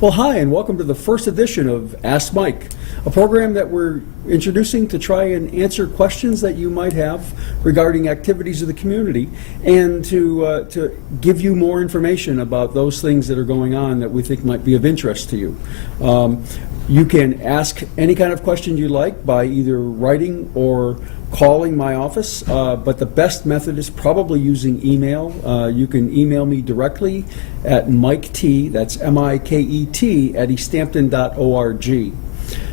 Well, hi, and welcome to the first edition of Ask Mike, a program that we're introducing to try and answer questions that you might have regarding activities of the community and to give you more information about those things that are going on that we think might be of interest to you. You can ask any kind of question you like by either writing or calling my office, but the best method is probably using email. You can email me directly at MikeT, that's M-I-K-E-T, at easthampton.org.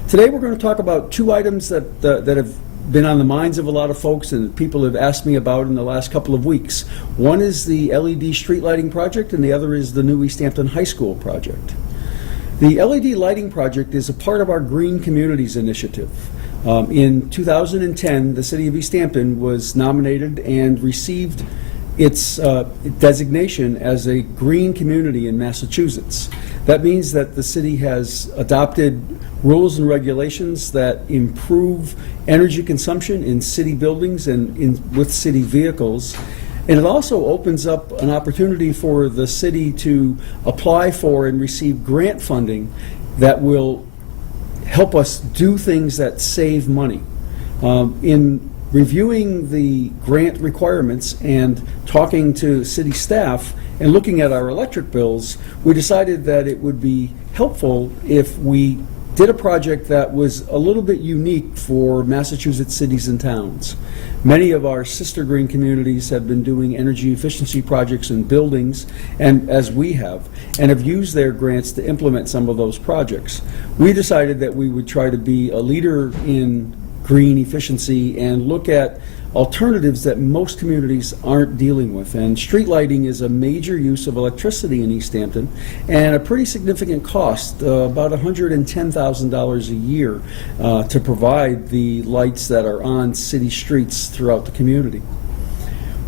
Today we're going to talk about two items that have been on the minds of a lot of folks and people have asked me about in the last couple of weeks. One is the LED street lighting project, and the other is the new East Hampton High School project. The LED lighting project is a part of our Green Communities initiative. In 2010, the City of East Hampton was nominated and received its designation as a green community in Massachusetts. That means that the city has adopted rules and regulations that improve energy consumption in city buildings and with city vehicles. And it also opens up an opportunity for the city to apply for and receive grant funding that will help us do things that save money. In reviewing the grant requirements and talking to city staff and looking at our electric bills, we decided that it would be helpful if we did a project that was a little bit unique for Massachusetts cities and towns. Many of our sister green communities have been doing energy efficiency projects in buildings, and as we have, and have used their grants to implement some of those projects. We decided that we would try to be a leader in green efficiency and look at alternatives that most communities aren't dealing with. And street lighting is a major use of electricity in East Hampton and a pretty significant cost, about $110,000 a year to provide the lights that are on city streets throughout the community.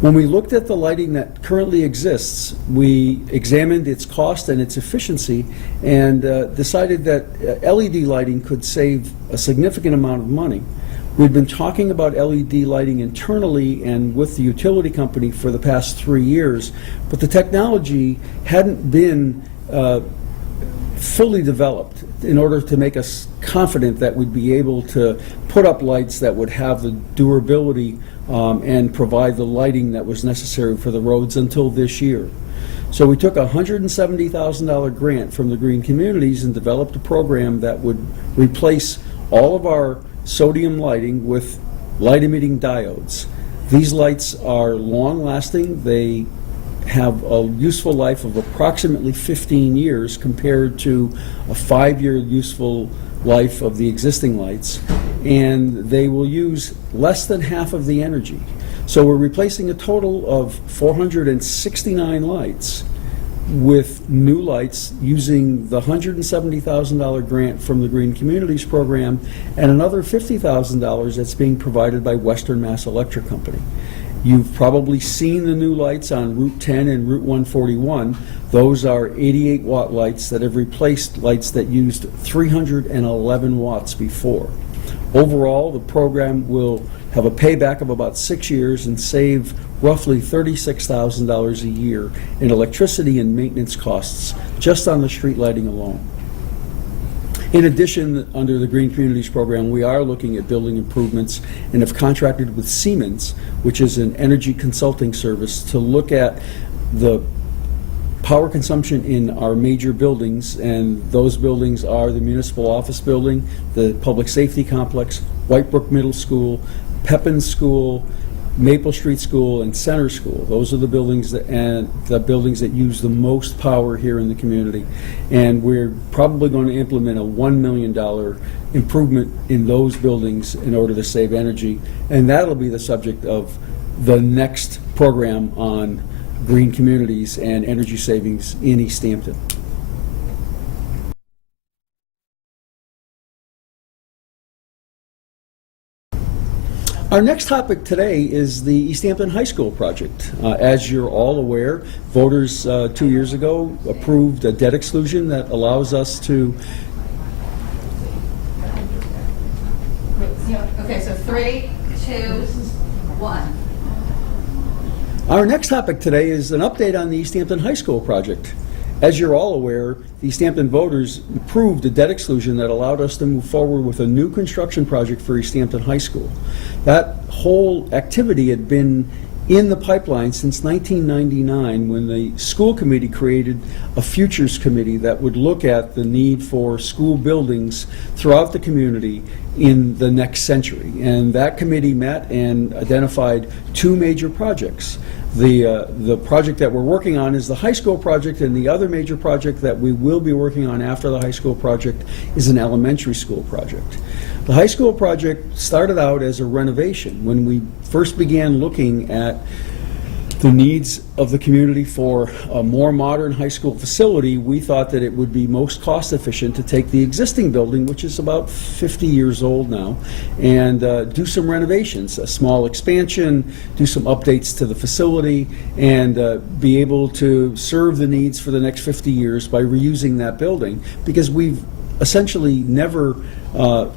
When we looked at the lighting that currently exists, we examined its cost and its efficiency and decided that LED lighting could save a significant amount of money. We've been talking about LED lighting internally and with the utility company for the past 3 years, but the technology hadn't been fully developed in order to make us confident that we'd be able to put up lights that would have the durability and provide the lighting that was necessary for the roads until this year. So we took a $170,000 grant from the Green Communities and developed a program that would replace all of our sodium lighting with light-emitting diodes. These lights are long-lasting. They have a useful life of approximately 15 years compared to a 5-year useful life of the existing lights, and they will use less than half of the energy. So we're replacing a total of 469 lights with new lights using the $170,000 grant from the Green Communities program and another $50,000 that's being provided by Western Mass Electric Company. You've probably seen the new lights on Route 10 and Route 141. Those are 88-watt lights that have replaced lights that used 311 watts before. Overall, the program will have a payback of about 6 years and save roughly $36,000 a year in electricity and maintenance costs just on the street lighting alone. In addition, under the Green Communities program, we are looking at building improvements and have contracted with Siemens, which is an energy consulting service, to look at the power consumption in our major buildings, and those buildings are the Municipal Office Building, the Public Safety Complex, Whitebrook Middle School, Pepin School, Maple Street School, and Center School. Those are the buildings that use the most power here in the community. And we're probably going to implement a $1 million improvement in those buildings in order to save energy. And that'll be the subject of the next program on green communities and energy savings in East Hampton. Our next topic today is the East Hampton High School project. As you're all aware, voters 2 years ago approved a debt exclusion that allows us to... Okay, so 3, 2, 1. Our next topic today is an update on the East Hampton High School project. As you're all aware, the East Hampton voters approved a debt exclusion that allowed us to move forward with a new construction project for East Hampton High School. That whole activity had been in the pipeline since 1999, when the school committee created a futures committee that would look at the need for school buildings throughout the community in the next century. And that committee met and identified two major projects. The project that we're working on is the high school project, and the other major project that we will be working on after the high school project is an elementary school project. The high school project started out as a renovation. When we first began looking at the needs of the community for a more modern high school facility, we thought that it would be most cost efficient to take the existing building, which is about 50 years old now, and do some renovations, a small expansion, do some updates to the facility, and be able to serve the needs for the next 50 years by reusing that building, because we've essentially never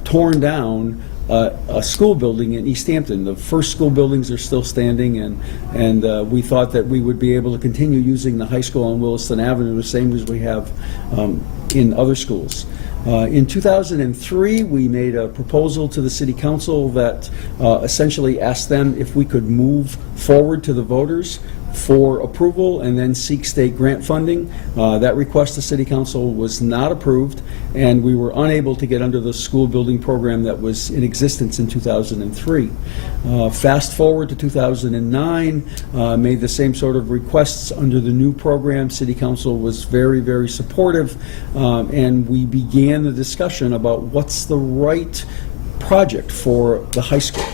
torn down a school building in East Hampton. The first school buildings are still standing, and we thought that we would be able to continue using the high school on Williston Avenue the same as we have in other schools. In 2003, we made a proposal to the City Council that essentially asked them if we could move forward to the voters for approval and then seek state grant funding. That request to City Council was not approved, and we were unable to get under the school building program that was in existence in 2003. Fast forward to 2009, made the same sort of requests under the new program. City Council was very, very supportive, and we began the discussion about what's the right project for the high school.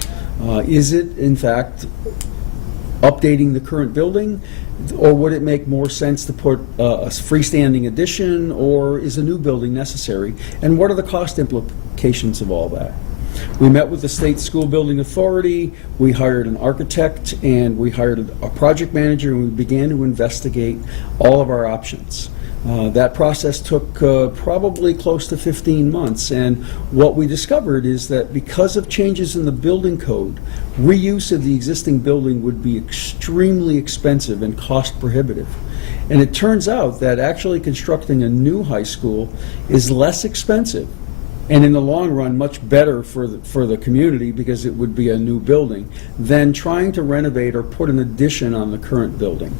Is it, in fact, updating the current building, or would it make more sense to put a freestanding addition, or is a new building necessary? And what are the cost implications of all that? We met with the State School Building Authority, we hired an architect, and we hired a project manager, and we began to investigate all of our options. That process took probably close to 15 months, and what we discovered is that because of changes in the building code, reuse of the existing building would be extremely expensive and cost prohibitive. And it turns out that actually constructing a new high school is less expensive, and in the long run much better for the community, because it would be a new building, than trying to renovate or put an addition on the current building.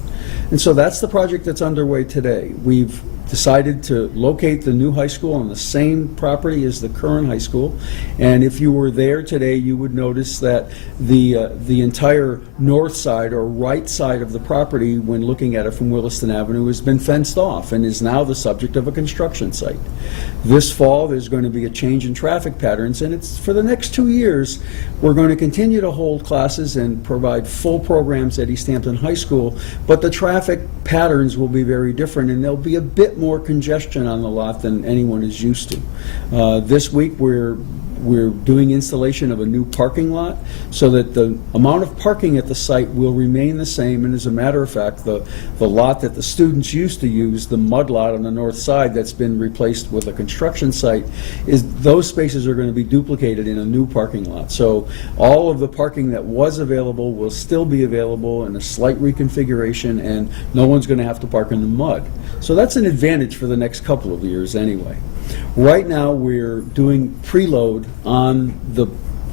And so that's the project that's underway today. We've decided to locate the new high school on the same property as the current high school, and if you were there today, you would notice that the entire north side or right side of the property, when looking at it from Williston Avenue, has been fenced off and is now the subject of a construction site. This fall, there's going to be a change in traffic patterns, and it's for the next 2 years, we're going to continue to hold classes and provide full programs at East Hampton High School, but the traffic patterns will be very different, and there'll be a bit more congestion on the lot than anyone is used to. This week, we're doing installation of a new parking lot so that the amount of parking at the site will remain the same, and as a matter of fact, the lot that the students used to use, the mud lot on the north side that's been replaced with a construction site, those spaces are going to be duplicated in a new parking lot. So all of the parking that was available will still be available in a slight reconfiguration, and no one's going to have to park in the mud. So that's an advantage for the next couple of years anyway. Right now, we're doing preload on the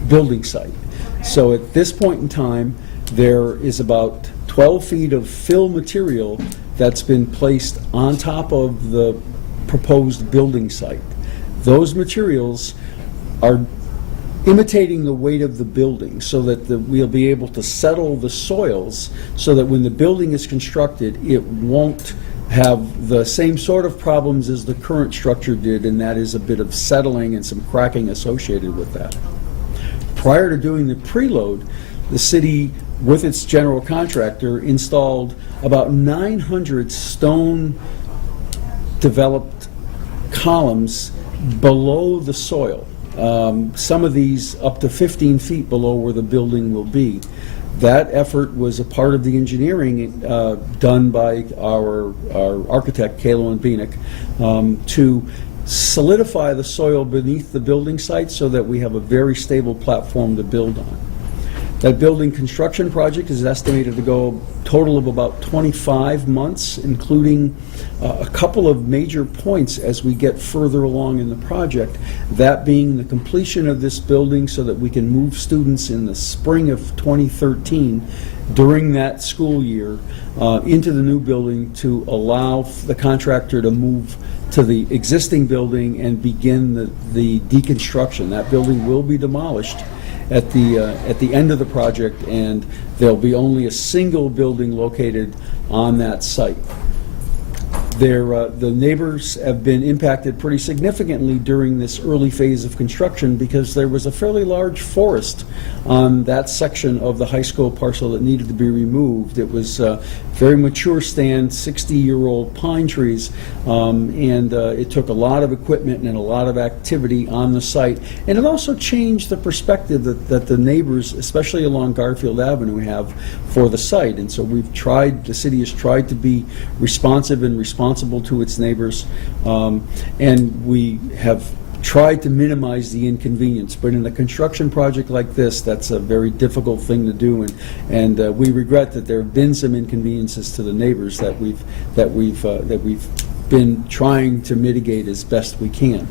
building site. So at this point in time, there is about 12 feet of fill material that's been placed on top of the proposed building site. Those materials are imitating the weight of the building, so that we'll be able to settle the soils so that when the building is constructed, it won't have the same sort of problems as the current structure did, and that is a bit of settling and some cracking associated with that. Prior to doing the preload, the city, with its general contractor, installed about 900 stone developed columns below the soil. Some of these up to 15 feet below where the building will be. That effort was a part of the engineering done by our architect, Kalo and Bienick, to solidify the soil beneath the building site so that we have a very stable platform to build on. That building construction project is estimated to go a total of about 25 months, including a couple of major points as we get further along in the project, that being the completion of this building so that we can move students in the spring of 2013 during that school year into the new building to allow the contractor to move to the existing building and begin the deconstruction. That building will be demolished at the end of the project, and there'll be only a single building located on that site. The neighbors have been impacted pretty significantly during this early phase of construction because there was a fairly large forest on that section of the high school parcel that needed to be removed. It was very mature stand, 60-year-old pine trees, and it took a lot of equipment and a lot of activity on the site. And it also changed the perspective that the neighbors, especially along Garfield Avenue, have for the site. And so the city has tried to be responsive and responsible to its neighbors, and we have tried to minimize the inconvenience. But in a construction project like this, that's a very difficult thing to do, and we regret that there have been some inconveniences to the neighbors that we've been trying to mitigate as best we can.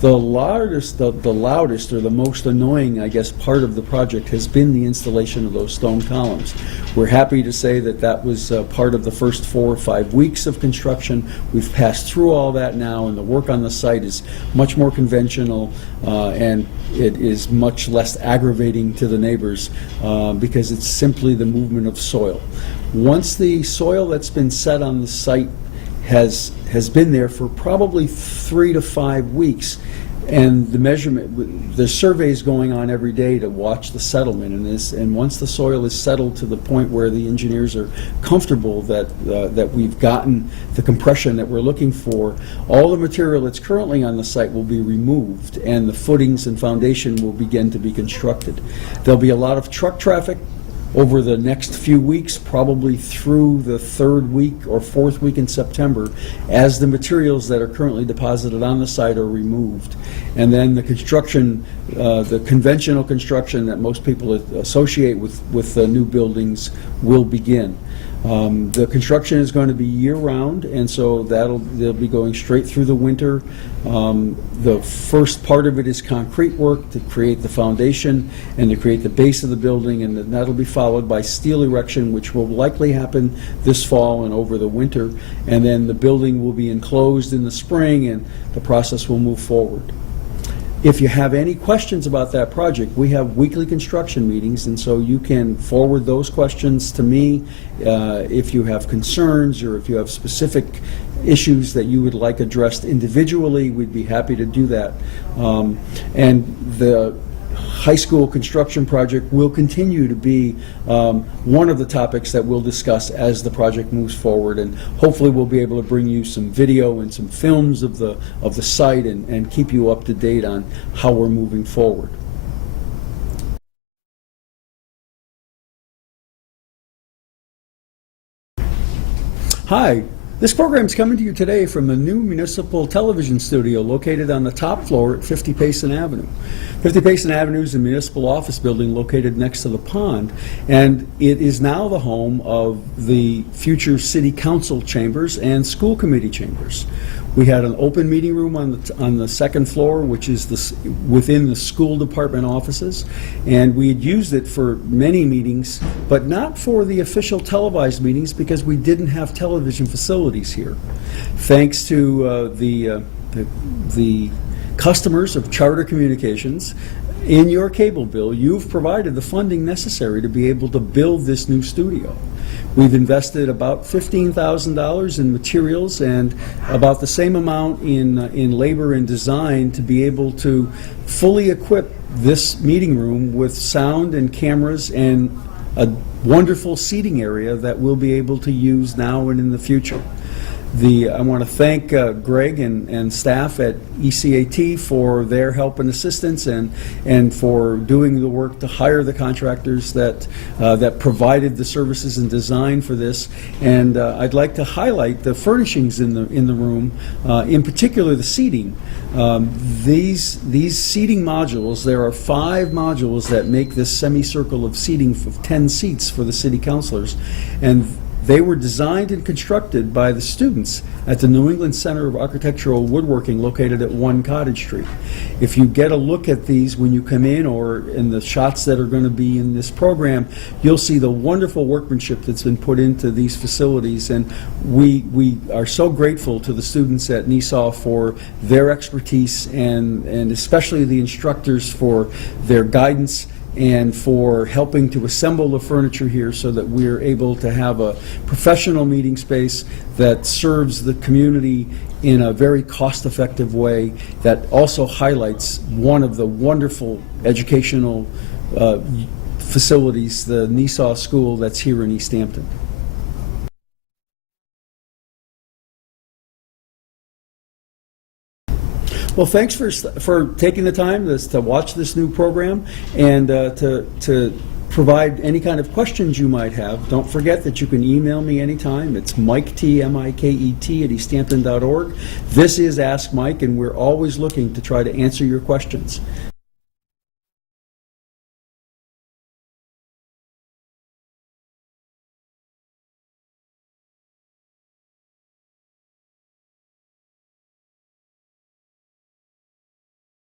The loudest or the most annoying, I guess, part of the project has been the installation of those stone columns. We're happy to say that that was part of the first 4 or 5 weeks of construction. We've passed through all that now, and the work on the site is much more conventional, and it is much less aggravating to the neighbors because it's simply the movement of soil. Once the soil that's been set on the site has been there for probably 3 to 5 weeks, and the survey is going on every day to watch the settlement in this. And once the soil is settled to the point where the engineers are comfortable that we've gotten the compression that we're looking for, all the material that's currently on the site will be removed, and the footings and foundation will begin to be constructed. There'll be a lot of truck traffic over the next few weeks, probably through the 3rd week or 4th week in September, as the materials that are currently deposited on the site are removed. And then the construction, the conventional construction that most people associate with new buildings will begin. The construction is going to be year-round, and so they'll be going straight through the winter. The first part of it is concrete work to create the foundation and to create the base of the building, and then that'll be followed by steel erection, which will likely happen this fall and over the winter. And then the building will be enclosed in the spring, and the process will move forward. If you have any questions about that project, we have weekly construction meetings, and so you can forward those questions to me if you have concerns or if you have specific issues that you would like addressed individually. We'd be happy to do that. And the high school construction project will continue to be one of the topics that we'll discuss as the project moves forward, and hopefully we'll be able to bring you some video and some films of the site and keep you up to date on how we're moving forward. Hi. This program is coming to you today from the new municipal television studio located on the top floor at 50 Payson Avenue. 50 Payson Avenue is a municipal office building located next to the pond, and it is now the home of the future city council chambers and school committee chambers. We had an open meeting room on the 2nd floor, which is within the school department offices, and we had used it for many meetings, but not for the official televised meetings because we didn't have television facilities here. Thanks to the customers of Charter Communications, in your cable bill, you've provided the funding necessary to be able to build this new studio. We've invested about $15,000 in materials and about the same amount in labor and design to be able to fully equip this meeting room with sound and cameras and a wonderful seating area that we'll be able to use now and in the future. I want to thank Greg and staff at ECAT for their help and assistance and for doing the work to hire the contractors that provided the services and design for this. And I'd like to highlight the furnishings in the room, in particular the seating. These seating modules, there are 5 modules that make this semicircle of seating of 10 seats for the city councilors, and they were designed and constructed by the students at the New England Center of Architectural Woodworking located at 1 Cottage Street. If you get a look at these when you come in or in the shots that are going to be in this program, you'll see the wonderful workmanship that's been put into these facilities, and we are so grateful to the students at NESAW for their expertise and especially the instructors for their guidance and for helping to assemble the furniture here so that we're able to have a professional meeting space that serves the community in a very cost-effective way that also highlights one of the wonderful educational facilities, the NESAW school that's here in East Hampton. Well, thanks for taking the time to watch this new program and to provide any kind of questions you might have. Don't forget that you can email me anytime. It's Mike T, M-I-K-E-T, at easthampton.org. This is Ask Mike, and we're always looking to try to answer your questions.